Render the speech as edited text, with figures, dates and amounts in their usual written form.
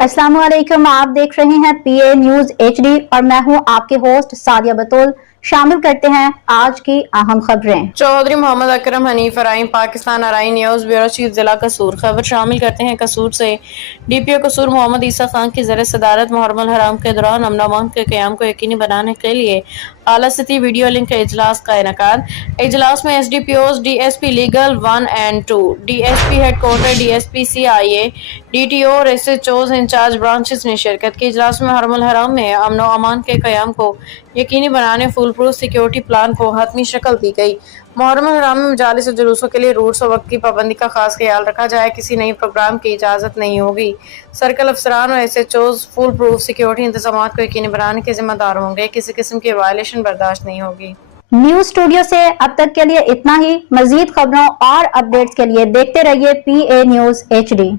अस्सलाम वालेकुम, आप देख रहे हैं PA न्यूज HD और मैं हूं आपके होस्ट सादिया बतूल। शामिल करते हैं आज की अहम खबरें। Chaudhry Muhammad Akram Hanif Arain Pakistan Arain news bureau chief जिला कसूर। खबर शामिल करते हैं कसूर से। DPO कसूर मोहम्मद ईसा खान की ज़र सदारत मुहर्रम हराम के दौरान अमन अमान के क़याम को यकीनी बनाने के लिए आला सतही वीडियो लिंक इजलास का इनेकाद। इजलास में SDPOs, DSP legal 1 and 2, DSP headquarter, DSP CIA, DTO और SHOs इंचार्ज ब्रांचेस ने शिरकत की। इजलास में मुहर्रम हराम में अमन अमान के क़याम को यकीनी बनाने फुल प्रूफ सिक्योरिटी प्लान को हतमी शक्ल दी गई। मुहर्रम हराम में मजालिस और जुलूसों के लिए रूट्स और वक्त की पाबंदी का खास ख्याल रखा जाए। किसी नई प्रोग्राम की इजाज़त नहीं होगी। सर्कल अफसरान और SHOs फुल प्रूफ सिक्योरिटी इंतजाम को यकीनी बनाने के जिम्मेदार होंगे। किसी किस्म की वायलेशन बर्दाश्त नहीं होगी। न्यूज स्टूडियो से अब तक के लिए इतना ही। मजीद खबरों और अपडेट्स के लिए देखते रहिए PA न्यूज HD।